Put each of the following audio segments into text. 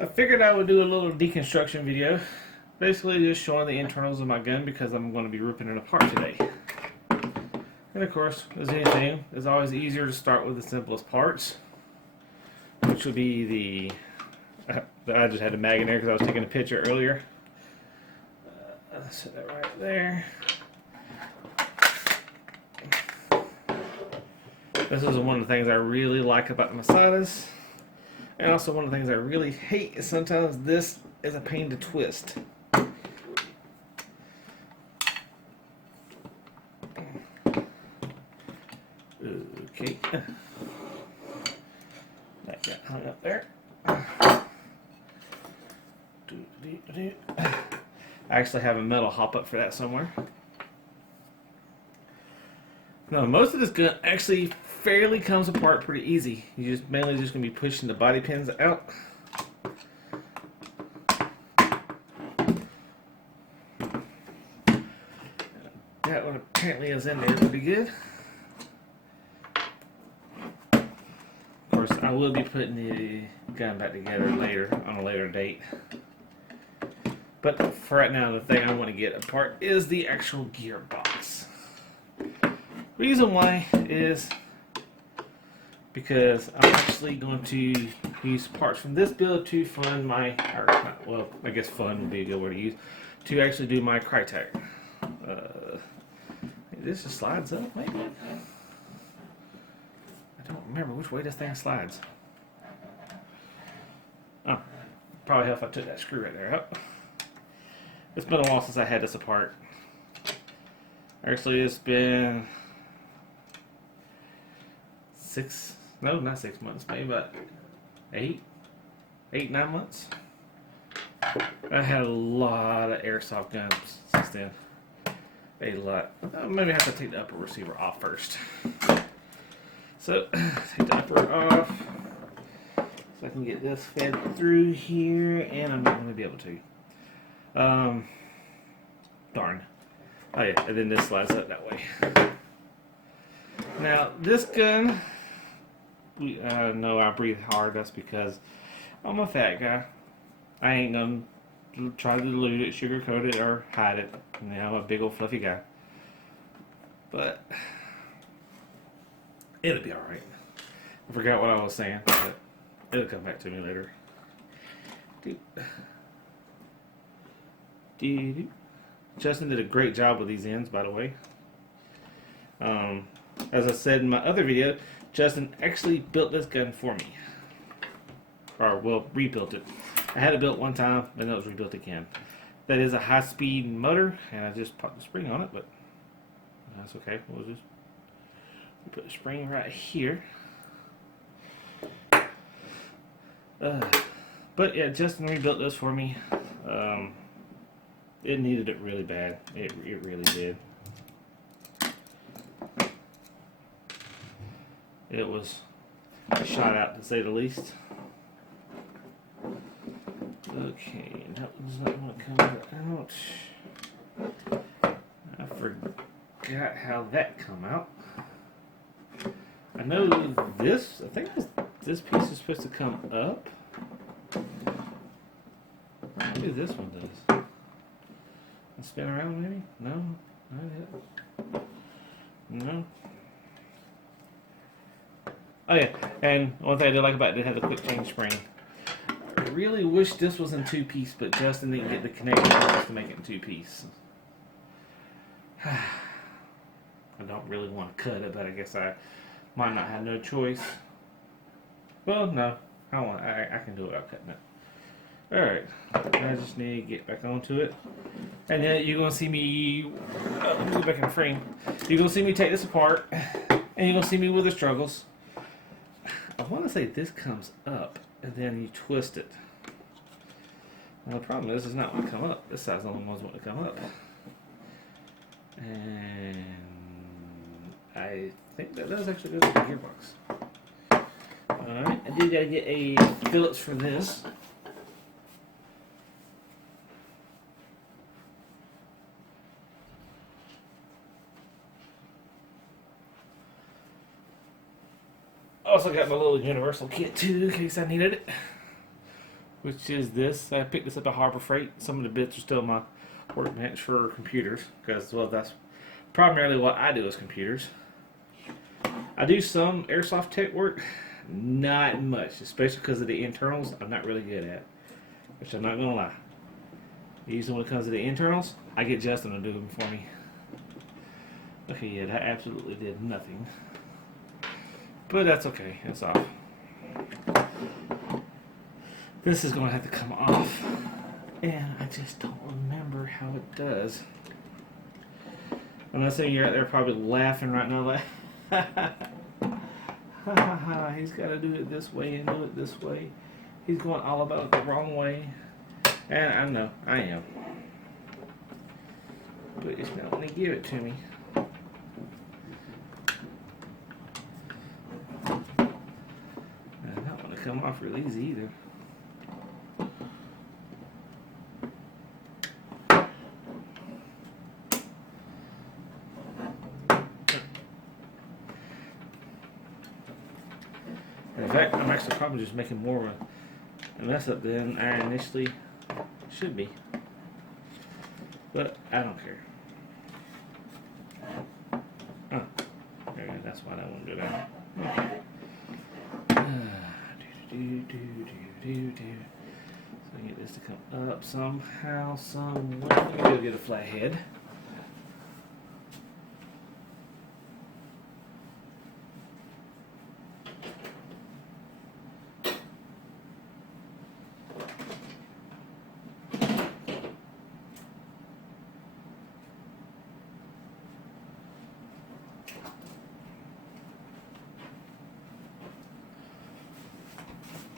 I figured I would do a little deconstruction video, basically just showing the internals of my gun because I'm going to be ripping it apart today. And of course, as anything, it's always easier to start with the simplest parts, which would be the... I just had a mag in there because I was taking a picture earlier. Set that right there. This is one of the things I really like about the Masadas. And also one of the things I really hate is sometimes this is a pain to twist. Okay. That got hung up there. I actually have a metal hop up for that somewhere. No, most of this gun actually fairly comes apart pretty easy. You just mainly just gonna be pushing the body pins out. That one apparently is in there pretty good. Of course, I will be putting the gun back together later on a later date. But for right now, the thing I want to get apart is the actual gearbox. Reason why is because I'm actually going to use parts from this build to fund my, or not, well, I guess fun would be a good word to use, to actually do my Krytac. This just slides up, maybe? I don't remember which way this thing slides. Oh, probably help if I took that screw right there out. It's been a while since I had this apart. Actually, it's been not 6 months, maybe about 9 months. I had a lot of airsoft guns since then. A lot. Maybe I have to take the upper receiver off first. So, take the upper off so I can get this fed through here, and I'm not going to be able to. Darn. Oh yeah, and then this slides up that way. Now, this gun, know I breathe hard. That's because I'm a fat guy. I ain't gonna try to dilute it, sugarcoat it, or hide it. You know, I'm a big old fluffy guy. But it'll be alright. I forgot what I was saying, but it'll come back to me later. Justin did a great job with these ends, by the way. As I said in my other video, Justin actually built this gun for me. Or, well, rebuilt it. I had it built one time, then it was rebuilt again. That is a high-speed motor, and I just popped the spring on it, but that's okay. We'll just put the spring right here. But yeah, Justin rebuilt this for me. It needed it really bad. It really did. It was shot out, to say the least. Okay, that was not what comes out. I forgot how that come out. I know this, I think this piece is supposed to come up. Maybe this one does. Spin around maybe? No? Not yet. No? Oh yeah, and one thing I did like about it had the quick change spring. I really wish this was in 2-piece, but Justin didn't get the connection to make it in 2-piece. I don't really want to cut it, but I guess I might not have no choice. Well, no. I can do it without cutting it. Alright, I just need to get back onto it. And then you're going to see me, let me go back in the frame. You're going to see me take this apart, and you're going to see me with the struggles. I want to say this comes up, and then you twist it. Now the problem is, it's not going to come up. This side's the only one's going to come up. And I think that does actually go to the gearbox. Alright, I do got to get a Phillips for this. Also got my little universal kit too, in case I needed it. which is this. I picked this up at Harbor Freight. Some of the bits are still on my workbench for computers because, well, that's primarily what I do is computers. I do some airsoft tech work, not much, especially because of the internals. I'm not really good at, which I'm not gonna lie. Usually when it comes to the internals, I get Justin to do them for me. Okay, yeah, that absolutely did nothing, but that's okay. It's off. This is gonna have to come off, and I just don't remember how it does. I'm not saying you're out there probably laughing right now, like, ha ha ha, he's got to do it this way and do it this way. He's going all about it the wrong way. And I know, I am. But it's not going to give it to me. It's not going to come off real easy either. In fact, I'm actually probably just making more of a mess up than I initially should be. But I don't care. Oh, there, that's why that won't do that. So I get this to come up somehow, some way. Let me go get a flathead.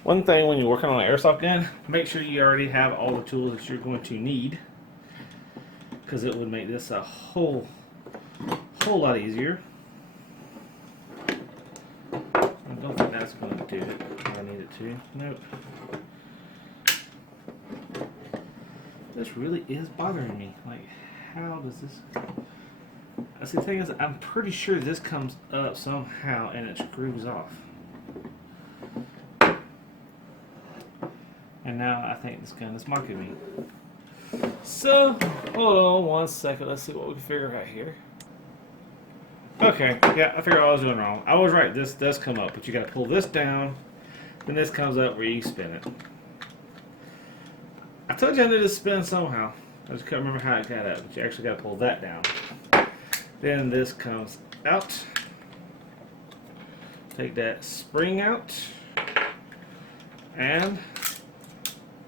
One thing when you're working on an airsoft gun, make sure you already have all the tools that you're going to need, because it would make this a whole lot easier. I don't think that's going to do it. I need it to. Nope. This really is bothering me. Like, how does this? See, the thing is, I'm pretty sure this comes up somehow and it screws off. And now I think this gun is mocking me. So, hold on one second. Let's see what we can figure out here. Okay, yeah, I figured out what I was doing wrong. I was right. This does come up, but you got to pull this down. Then this comes up where you spin it. I told you I needed to spin somehow. I just couldn't remember how it got up, but you actually got to pull that down. Then this comes out. Take that spring out. And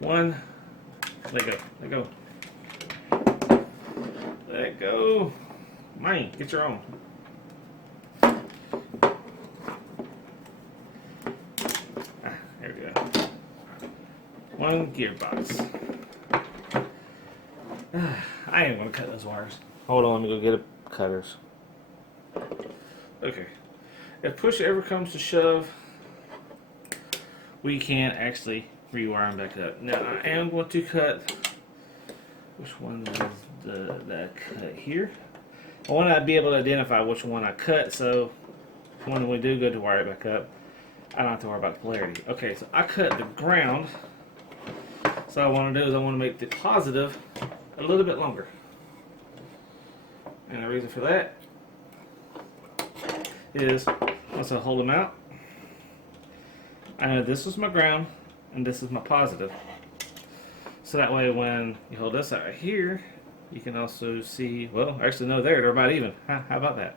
one, let go, let go. Let go. Mine, get your own. There we go. One gearbox. I am going to cut those wires. Hold on, let me go get a cutters. Okay. If push ever comes to shove, we can actually rewire them back up. Now I am going to cut. Which one was the cut here? I want to be able to identify which one I cut, so when we do go to wire it back up, I don't have to worry about the polarity. Okay, so I cut the ground. So what I want to do is I want to make the positive a little bit longer. And the reason for that is once I hold them out, I know this is my ground and this is my positive. So that way when you hold this out right here, you can also see, well, actually no, there, they're about even. How about that?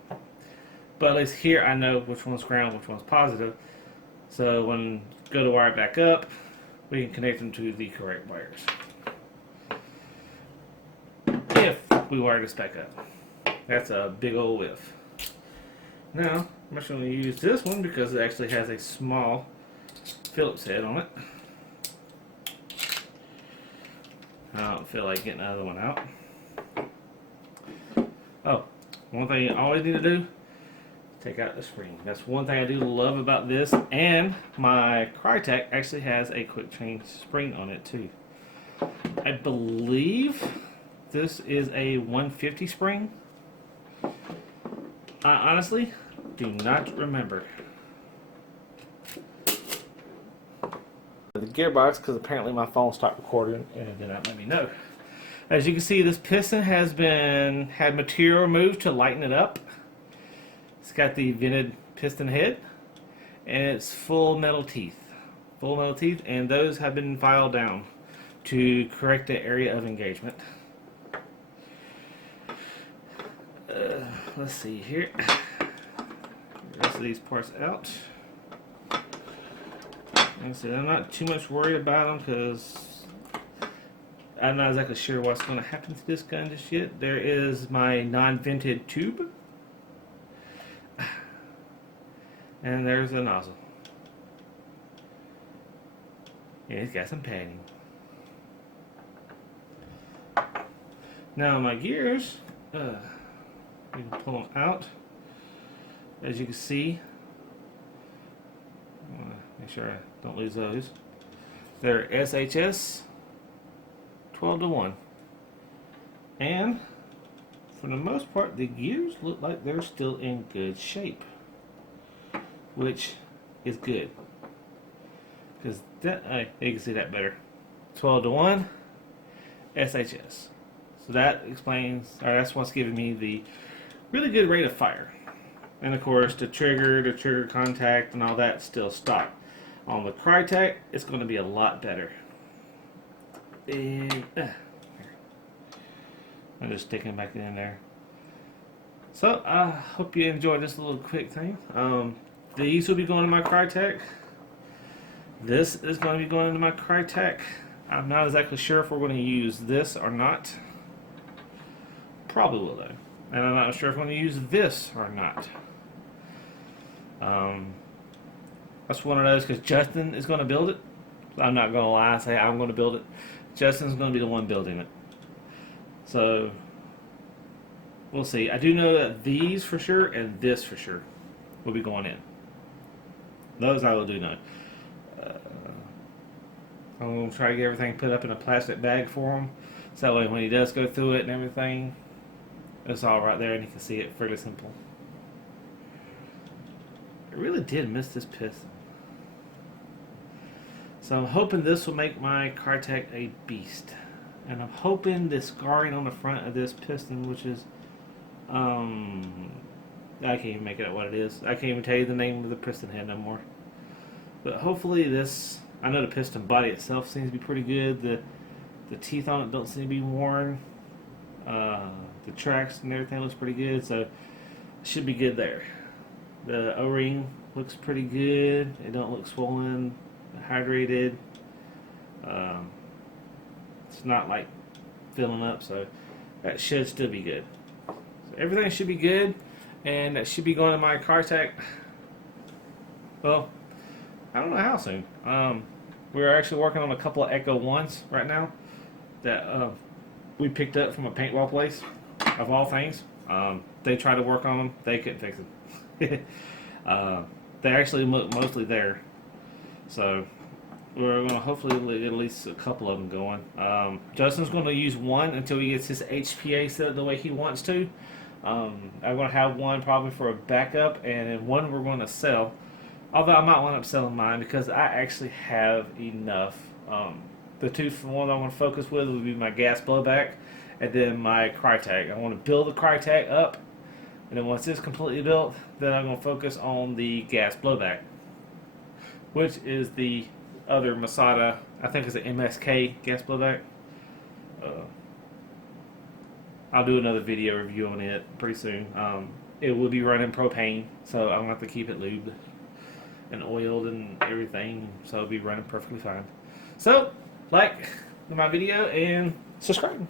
But at least here I know which one's ground, which one's positive. So when go to wire it back up, we can connect them to the correct wires. If we wire this back up. That's a big old if. Now, I'm just going to use this one because it actually has a small Phillips head on it. I don't feel like getting another one out. Oh, one thing you always need to do, take out the spring. That's one thing I do love about this, and my Krytac actually has a quick change spring on it too. I believe this is a 150 spring. I honestly do not remember. the gearbox because apparently my phone stopped recording and it did not let me know. As you can see, this piston has had material removed to lighten it up. It's got the vented piston head and it's full metal teeth. Full metal teeth, and those have been filed down to correct the area of engagement. Let's see here. Get the rest of these parts out. Like I said, I'm not too much worried about them because I'm not exactly sure what's going to happen to this gun just yet. There is my non-vented tube. And there's a nozzle. Yeah, it's got some padding. Now my gears, you can pull them out. As you can see, make sure I don't lose those. They're SHS 12-1. And for the most part, the gears look like they're still in good shape, which is good. Because that, you can see that better. 12-1 SHS. So that explains, or that's what's giving me the really good rate of fire. And of course, the trigger contact, and all that still stock. On the Krytac, it's going to be a lot better. And I'm just sticking back in there. So I hope you enjoyed this little quick thing. These will be going to my Krytac. This is going to be going into my Krytac. I'm not exactly sure if we're going to use this or not. Probably will though. And I'm not sure if I'm going to use this or not. That's one of those because Justin is going to build it. I'm not going to lie and say I'm going to build it. Justin's going to be the one building it. So we'll see. I do know that these for sure and this for sure will be going in. Those I will do know. I'm going to try to get everything put up in a plastic bag for him. So that way when he does go through it and everything, it's all right there and he can see it fairly simple. I really did miss this piston. So I'm hoping this will make my Krytac a beast. And I'm hoping the scarring on the front of this piston, which is, I can't even make it out what it is. I can't even tell you the name of the piston head no more. But hopefully this, I know the piston body itself seems to be pretty good. The teeth on it don't seem to be worn. The tracks and everything looks pretty good, so it should be good there. The O-ring looks pretty good. It don't look swollen, hydrated. It's not like filling up, so that should still be good. So everything should be good, and that should be going to my Krytac. Well, I don't know how soon. We're actually working on a couple of Echo 1s right now that we picked up from a paintball place, of all things. They tried to work on them. They couldn't fix them. They're actually mostly there. So we're going to hopefully get at least a couple of them going. Justin's going to use one until he gets his HPA set the way he wants to. I'm going to have one probably for a backup, and then one we're going to sell. Although I might wind up selling mine because I actually have enough. The two one I want to focus with would be my gas blowback and then my Krytac. I want to build the Krytac up, and then once it's completely built, then I'm going to focus on the gas blowback, which is the other Masada, I think it's an MSK gas blowback. I'll do another video review on it pretty soon. It will be running propane, so I don't have to keep it lubed and oiled and everything, so it'll be running perfectly fine. So, like my video and subscribe.